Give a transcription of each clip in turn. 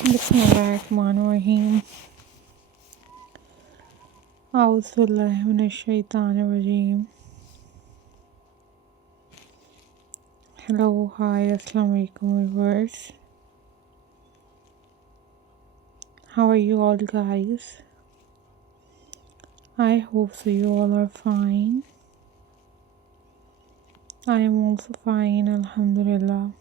Bismillahirrahmanirrahim. Auzubillahi minash-shaytanir-rajeem. Hello, hi, assalamu alaikum viewers. How are you all guys? I hope so you all are fine. I am also fine, alhamdulillah.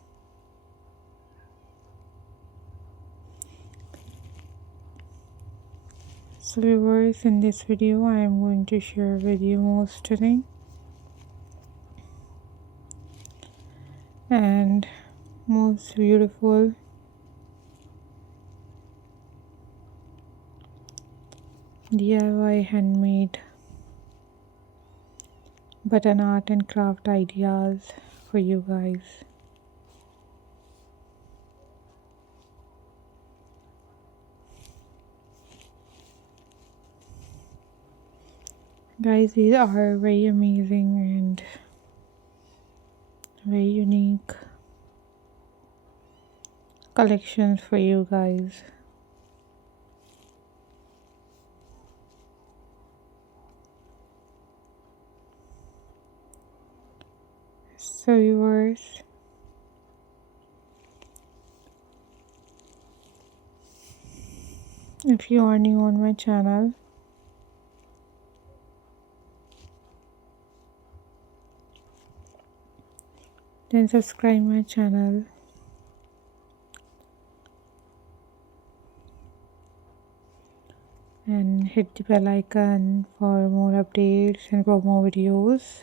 So viewers, in this video I am going to share with you most stunning and most beautiful DIY handmade button art and craft ideas for you guys. Guys, these are very amazing and very unique collections for you guys. So viewers, if you are new on my channel, then subscribe my channel and hit the bell icon for more updates and for more videos.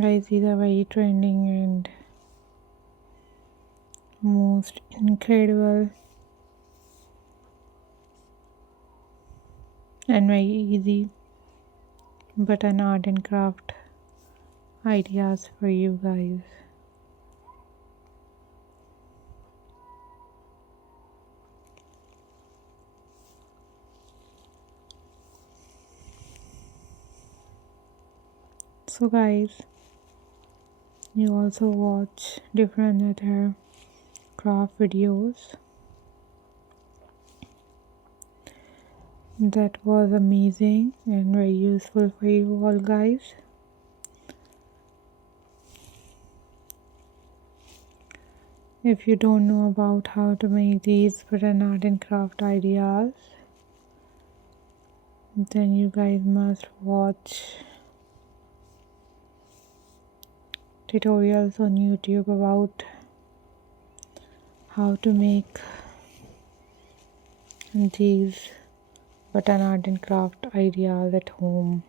Guys, these are very trending and most incredible and very easy button art and craft ideas for you guys. So guys, you also watch different other craft videos. That was amazing and very useful for you all guys. If you don't know about how to make these button art and craft ideas, then you guys must watch tutorials on YouTube about how to make these button art and craft ideas at home.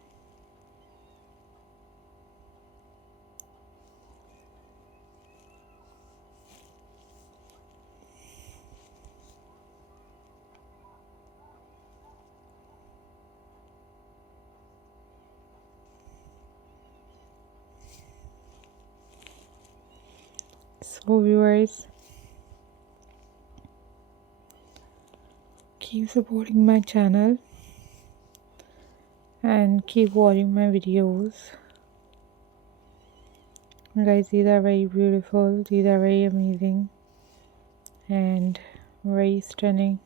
So viewers, keep supporting my channel and keep watching my videos. Guys, these are very beautiful, these are very amazing and very stunning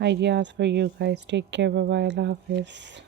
ideas for you guys. Take care, bye bye, Allah Hafiz.